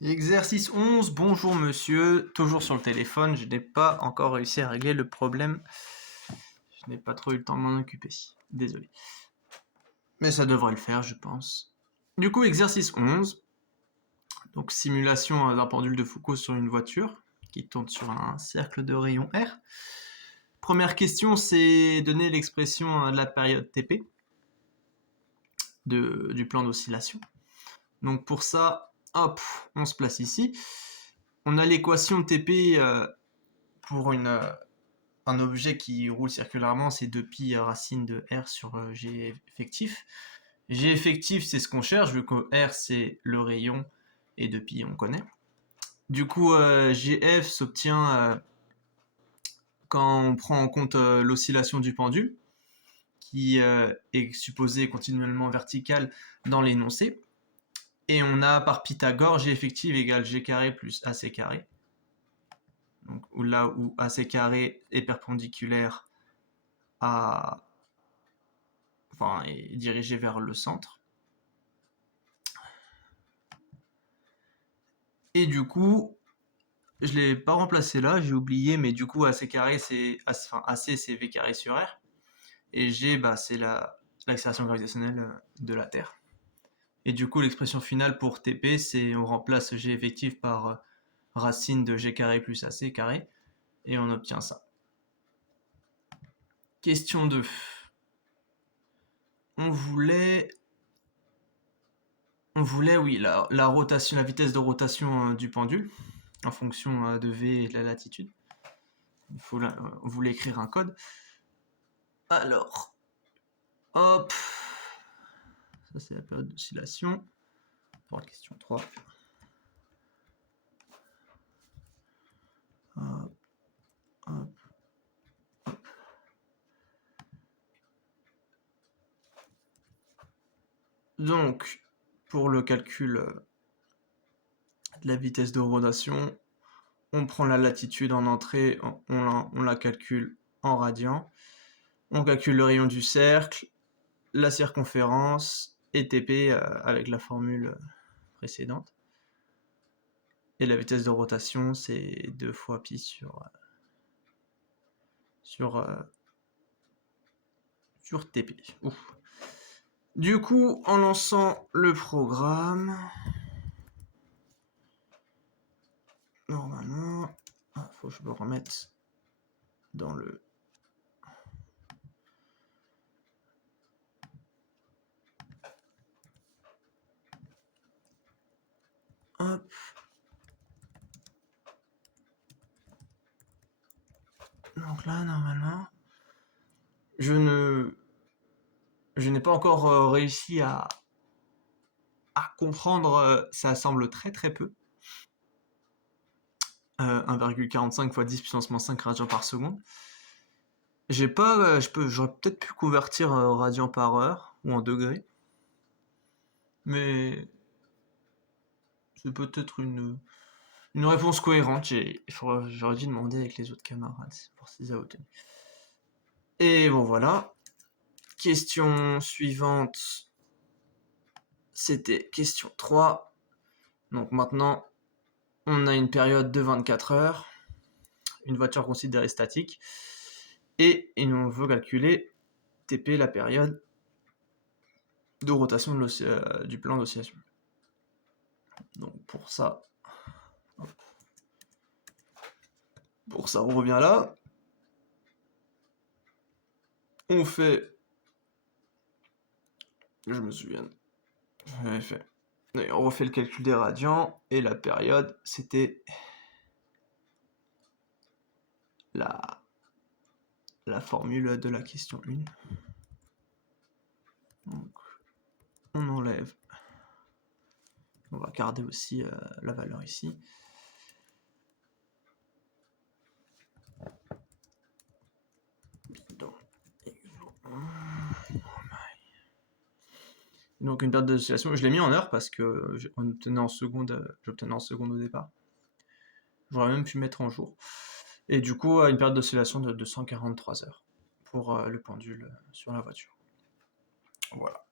Exercice 11, bonjour monsieur, toujours sur le téléphone, je n'ai pas encore réussi à régler le problème. Je n'ai pas trop eu le temps de m'en occuper, désolé. Mais ça devrait le faire, je pense. Du coup, exercice 11, donc simulation d'un pendule de Foucault sur une voiture qui tourne sur un cercle de rayon R. Première question, c'est donner l'expression de la période TP du plan d'oscillation. Donc pour ça, hop, on se place ici. On a l'équation TP pour un objet qui roule circulairement, c'est 2pi racine de R sur G effectif. G effectif, c'est ce qu'on cherche, vu que R, c'est le rayon, et 2pi, on connaît. Du coup, GF s'obtient quand on prend en compte l'oscillation du pendule, qui est supposée continuellement verticale dans l'énoncé. Et on a par Pythagore, G effective égale G carré plus AC carré. Donc là où AC carré est perpendiculaire est dirigé vers le centre. Et du coup, je l'ai pas remplacé là, j'ai oublié, mais du coup AC carré c'est AC c'est V carré sur R et G c'est l'accélération gravitationnelle de la Terre. Et du coup l'expression finale pour TP c'est on remplace G effectif par racine de G carré plus AC carré et on obtient ça. Question 2. On voulait oui, la rotation, la vitesse de rotation du pendule en fonction de V et de la latitude. On voulait écrire un code. Alors, hop, ça c'est la période d'oscillation. Pour la question 3. Hop, hop, hop. Donc, pour le calcul de la vitesse de rotation, on prend la latitude en entrée, on la calcule en radians. On calcule le rayon du cercle, la circonférence et TP avec la formule précédente. Et la vitesse de rotation, c'est 2 fois pi sur TP. Ouf. Du coup, en lançant le programme, normalement, faut que je me remette dans le... Hop. Donc là, normalement, je n'ai pas encore réussi à comprendre, ça semble très très peu. 1,45 fois 10 puissance moins 5 radians par seconde. J'aurais peut-être pu convertir en radians par heure ou en degrés, mais c'est peut-être une réponse cohérente. J'aurais dû demander avec les autres camarades pour s'ils avaient obtenu. Et bon voilà. Question suivante. C'était question 3. Donc maintenant, on a une période de 24 heures. Une voiture considérée statique. Et on veut calculer TP, la période de rotation du plan d'oscillation. Donc pour ça, on revient là. On fait... Je me souviens. J'avais fait. Et on refait le calcul des radians. Et la période, c'était la formule de la question 1. Donc, on enlève. On va garder aussi la valeur ici. Donc une période d'oscillation, je l'ai mis en heure parce que j'obtenais en seconde au départ. J'aurais même pu mettre en jour. Et du coup, une période d'oscillation de 243 heures pour le pendule sur la voiture. Voilà.